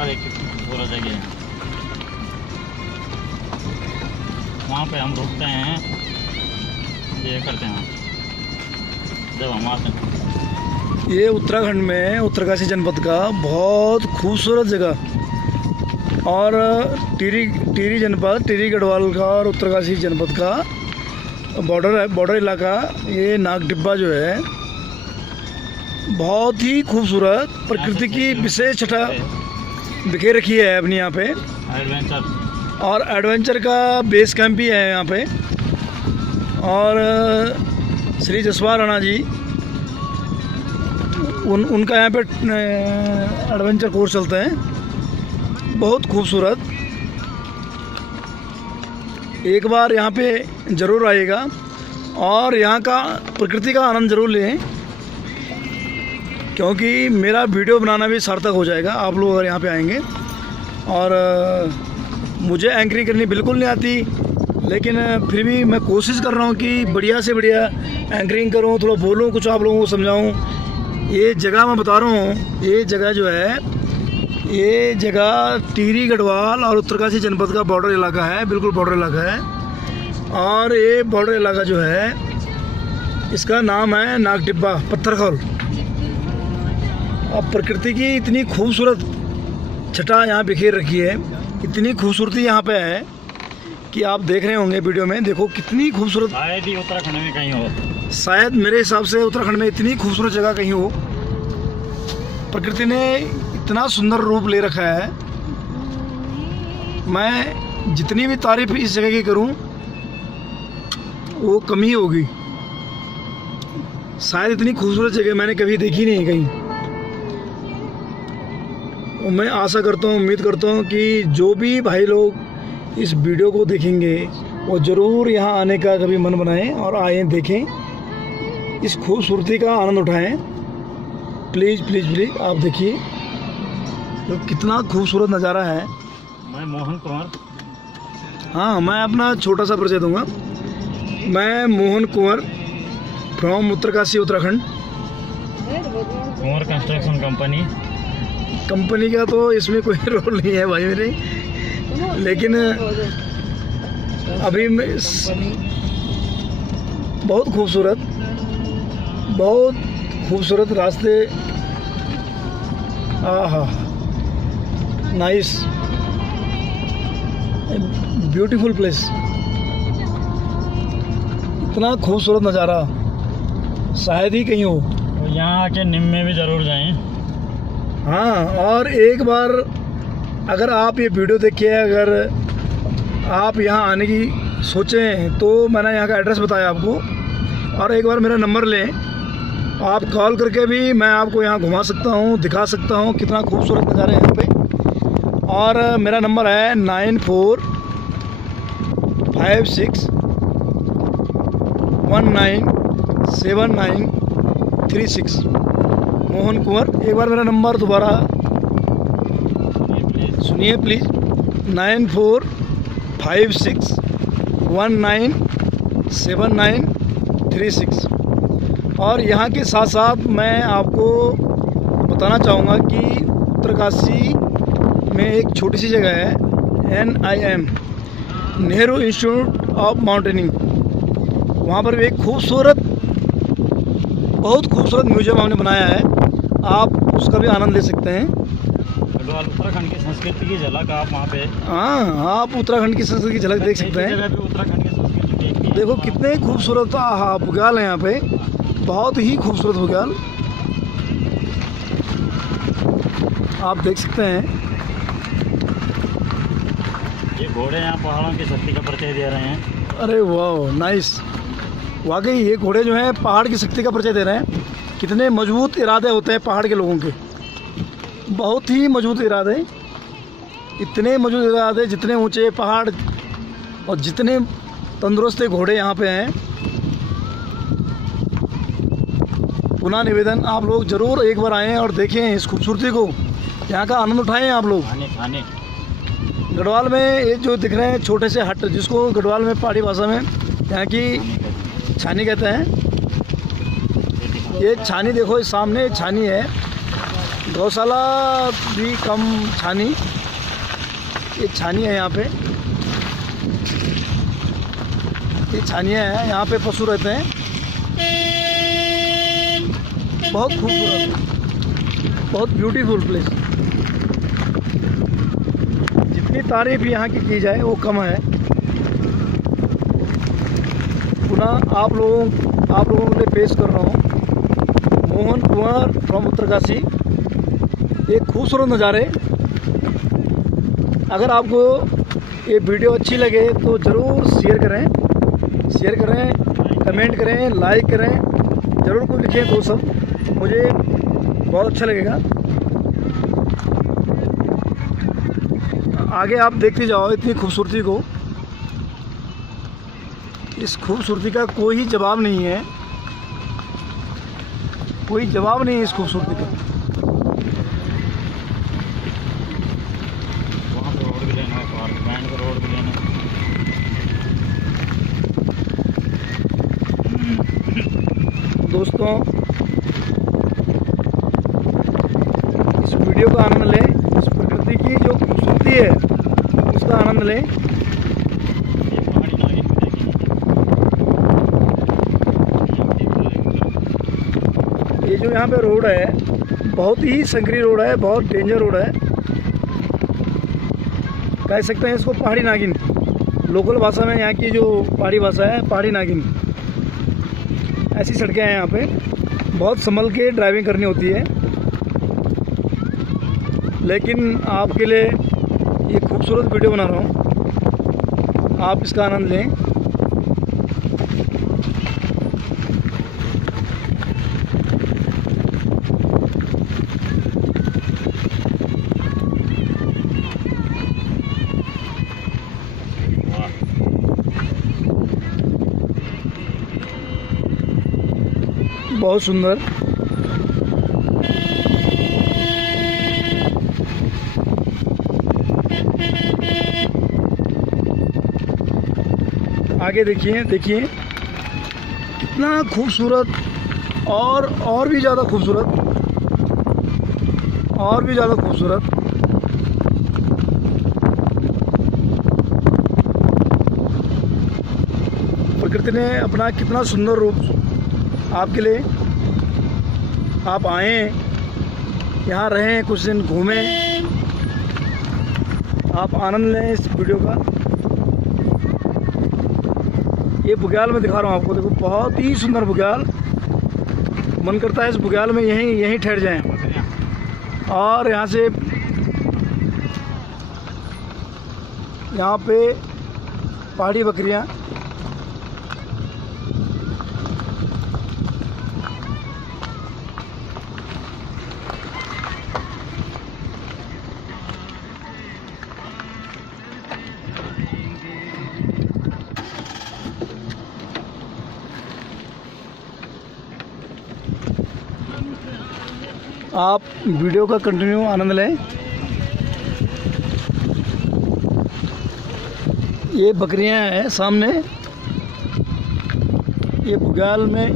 पहाड़ एक पूरा जगह है, वहाँ पे हम रुकते हैं, ये करते हैं जब हम आते हैं। ये उत्तराखंड में उत्तरकाशी जनपद का बहुत खूबसूरत जगह और टिहरी जनपद, टिहरी गढ़वाल का और उत्तरकाशी जनपद का बॉर्डर है, बॉर्डर इलाका। ये नागटिब्बा जो है बहुत ही खूबसूरत प्रकृति की विशेष छटा बिखेर रखी है अपनी यहाँ पे। एडवेंचर और एडवेंचर का बेस कैंप भी है यहाँ पे। और श्री जसवा राणा जी उनका यहाँ पे एडवेंचर कोर्स चलते हैं, बहुत खूबसूरत। एक बार यहाँ पे ज़रूर आइएगा और यहाँ का प्रकृति का आनंद ज़रूर लें, क्योंकि मेरा वीडियो बनाना भी सार्थक हो जाएगा आप लोग अगर यहाँ पे आएंगे। और मुझे एंकरिंग करनी बिल्कुल नहीं आती, लेकिन फिर भी मैं कोशिश कर रहा हूँ कि बढ़िया से बढ़िया एंकरिंग करूँ, थोड़ा बोलूँ, कुछ आप लोगों को समझाऊँ। ये जगह मैं बता रहा हूँ, ये जगह जो है, ये जगह टिहरी गढ़वाल और उत्तरकाशी जनपद का बॉर्डर इलाका है, बिल्कुल बॉर्डर इलाका है। और ये बॉर्डर इलाका जो है, इसका नाम है नागटिब्बा पत्थरखोल। अब प्रकृति की इतनी खूबसूरत छटा यहाँ बिखेर रखी है, इतनी खूबसूरती यहाँ पे है कि आप देख रहे होंगे वीडियो में, देखो कितनी खूबसूरत। शायद ही उत्तराखंड में कहीं हो, शायद मेरे हिसाब से उत्तराखंड में इतनी खूबसूरत जगह कहीं हो। प्रकृति ने इतना सुंदर रूप ले रखा है, मैं जितनी भी तारीफ इस जगह की करूं वो कम ही होगी। शायद इतनी खूबसूरत जगह मैंने कभी देखी नहीं कहीं। और मैं आशा करता हूँ, उम्मीद करता हूँ कि जो भी भाई लोग इस वीडियो को देखेंगे वो ज़रूर यहाँ आने का कभी मन बनाएं और आएँ, देखें, इस खूबसूरती का आनंद उठाएं। प्लीज़ प्लीज़ प्लीज़ आप देखिए तो कितना खूबसूरत नज़ारा है। मैं मोहन कुमार। हाँ, मैं अपना छोटा सा परिचय दूंगा। मैं Mohan Kunwar from Uttarkashi Uttarakhand. Kunwar construction company का तो इसमें कोई रोल नहीं है भाई मेरे, लेकिन अभी बहुत खूबसूरत रास्ते। आहा, नाइस, ब्यूटीफुल प्लेस, इतना खूबसूरत नज़ारा शायद ही कहीं हो। तो यहाँ आके निम में भी ज़रूर जाएं। हाँ, और एक बार अगर आप ये वीडियो देखिए, अगर आप यहाँ आने की सोचें तो मैंने यहाँ का एड्रेस बताया आपको, और एक बार मेरा नंबर लें, आप कॉल करके भी मैं आपको यहाँ घुमा सकता हूँ, दिखा सकता हूँ कितना खूबसूरत नज़ारा है यहाँ पे। और मेरा नंबर है 9456197936 मोहन कुंवर। एक बार मेरा नंबर दोबारा सुनिए प्लीज़, 9456197936। और यहाँ के साथ साथ मैं आपको बताना चाहूँगा कि उत्तरकाशी में एक छोटी सी जगह है NIM, Nehru institute of mountaineering. वहाँ पर भी एक बहुत खूबसूरत म्यूजियम हमने बनाया है, आप उसका भी आनंद ले सकते हैं। उत्तराखंड की संस्कृति की झलक आप वहाँ पे, हाँ, आप उत्तराखंड की संस्कृति की झलक देख सकते हैं। उत्तराखंड की संस्कृति देखो कितने खूबसूरत बुग्याल है यहाँ पे, बहुत ही खूबसूरत बुग्याल आप देख सकते हैं। ये घोड़े यहाँ पहाड़ों की शक्ति का परिचय दे रहे हैं। अरे वाह, नाइस, वाकई ये घोड़े जो हैं पहाड़ की शक्ति का परिचय दे रहे हैं। कितने मजबूत इरादे होते हैं पहाड़ के लोगों के, बहुत ही मजबूत इरादे, इतने मजबूत इरादे, जितने ऊंचे पहाड़ और जितने तंदुरुस्त घोड़े यहाँ पे हैं। पुनः निवेदन, आप लोग ज़रूर एक बार आएँ और देखें इस खूबसूरती को, यहाँ का आनंद उठाएं आप लोग। खाने गढ़वाल में ये जो दिख रहे हैं छोटे से हट, जिसको गढ़वाल में पहाड़ी भाषा में यहाँ की छानी कहते हैं। ये छानी देखो, इस सामने छानी है, गौशाला भी कम छानी, ये छानी है यहाँ पे, ये छानियाँ हैं, यहाँ पे पशु रहते हैं। बहुत खूबसूरत, बहुत ब्यूटीफुल प्लेस। जितनी तारीफ यहाँ की जाए वो कम है। पुनः आप लोगों के लिए पेश कर रहा हूँ मोहन कुमार फ्रॉम उत्तरकाशी। एक खूबसूरत नज़ारे। अगर आपको ये वीडियो अच्छी लगे तो ज़रूर शेयर करें, कमेंट करें, लाइक करें, ज़रूर कुछ लिखें तो सब मुझे बहुत अच्छा लगेगा। आगे आप देखते जाओ इतनी खूबसूरती को। इस खूबसूरती का कोई जवाब नहीं है, कोई जवाब नहीं है इस खूबसूरती का। वहाँ पे रोड भी लेना है, पार्क बैंड का रोड भी लेना है। दोस्तों इस वीडियो का आनंद लें, इस प्रकृति की जो खूबसूरती है उसका आनंद लें। ये पहाड़ी नागिन भी देखेंगे। ये जो यहाँ पे रोड है बहुत ही संकरी रोड है, बहुत डेंजर रोड है। कह सकते हैं इसको पहाड़ी नागिन। लोकल भाषा में यहाँ की जो पहाड़ी भाषा है पहाड़ी नागिन। ऐसी सड़कें हैं यहाँ पे, बहुत संभल के ड्राइविंग करनी होती है। लेकिन आपके लिए ये खूबसूरत वीडियो बना रहा हूँ, आप इसका आनंद लें। बहुत सुंदर। आगे देखिए कितना खूबसूरत, और भी ज़्यादा खूबसूरत, और भी ज़्यादा खूबसूरत। प्रकृति ने अपना कितना सुंदर रूप आपके लिए। आप आएँ, यहाँ रहें, कुछ दिन घूमें, आप आनंद लें इस वीडियो का। ये बुग्याल में दिखा रहा हूँ आपको, देखो बहुत ही सुंदर बुग्याल। मन करता है इस बुग्याल में यहीं ठहर जाएं। और यहाँ से यहाँ पे पहाड़ी बकरियाँ, आप वीडियो का कंटिन्यू आनंद लें। ये बकरियां हैं सामने, ये बुग्याल में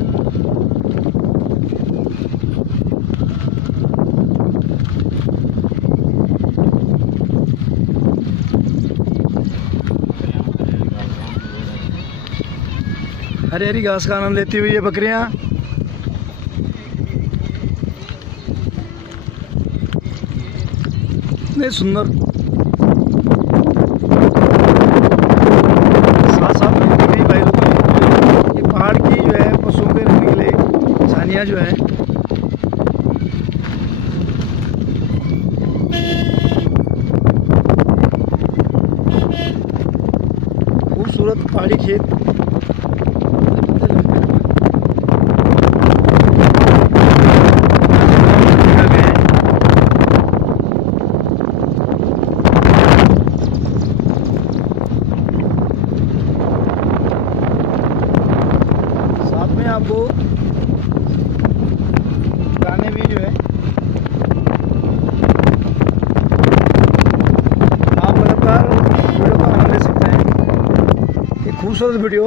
हरी हरी घास का आनंद लेती हुई ये बकरियां। इतने सुंदर, साथ में दिख रही भाई लोगों, ये पहाड़ की जो है पशुओं के रहने के लिए छानियाँ जो है। खूबसूरत पहाड़ी खेत, आपको गाने भी जो है आप लगातार वीडियो का आनंद ले सकते हैं। एक खूबसूरत वीडियो।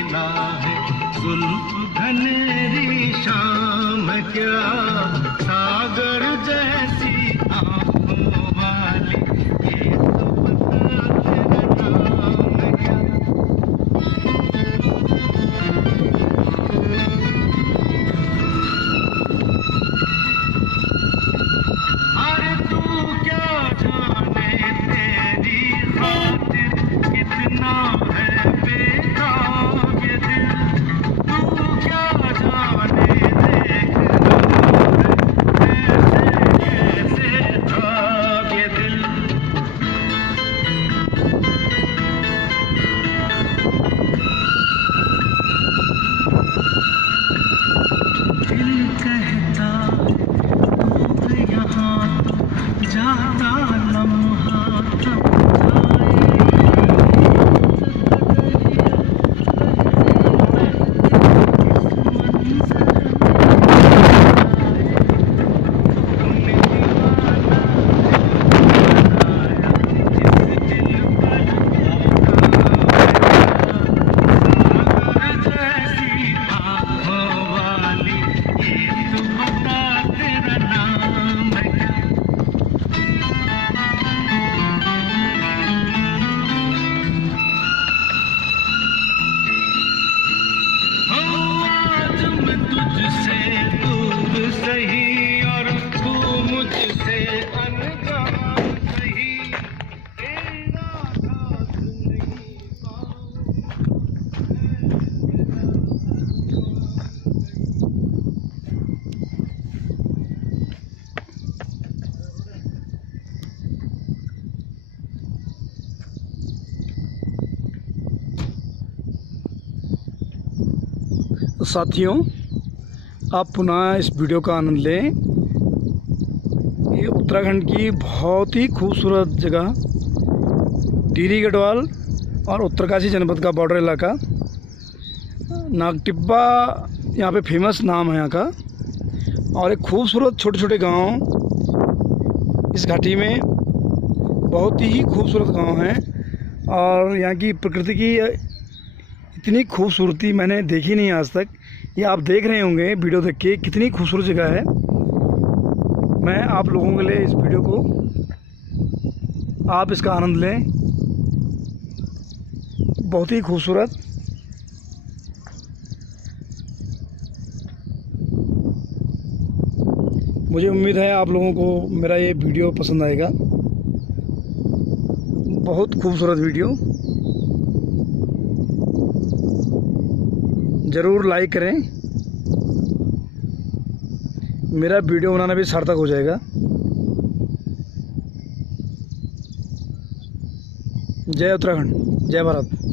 खिला है जुल्फ घनेरी शाम क्या सागर जैसी आंखों वाली ये तो बता तेरा नाम क्या। अरे तू क्या जाने तेरी खातिर कितना है बेताब ये दिल, तू क्या जाने देख कैसे कैसे था ये दिल। दिल कहता तू यहाँ जाता लम्हा तब जैसी आँखों वाली ये तो बता तेरा नाम क्या। आज मैं तुझसे दूर सही और तू मुझसे अनजान सही, तेरा साथ नहीं पाऊं। तो साथियों, आप पुनः इस वीडियो का आनंद लें। ये उत्तराखंड की बहुत ही खूबसूरत जगह टिहरी गढ़वाल और उत्तरकाशी जनपद का बॉर्डर इलाका नागटिब्बा यहाँ पे फेमस नाम है यहाँ का। और एक खूबसूरत छोटे छोटे गांव इस घाटी में, बहुत ही खूबसूरत गांव हैं। और यहाँ की प्रकृति की इतनी खूबसूरती मैंने देखी नहीं आज तक। ये आप देख रहे होंगे वीडियो देख के कितनी खूबसूरत जगह है। मैं आप लोगों के लिए इस वीडियो को, आप इसका आनंद लें। बहुत ही खूबसूरत। मुझे उम्मीद है आप लोगों को मेरा ये वीडियो पसंद आएगा। बहुत खूबसूरत वीडियो, ज़रूर लाइक करें। मेरा वीडियो बनाना भी सार्थक हो जाएगा। जय उत्तराखंड, जय भारत।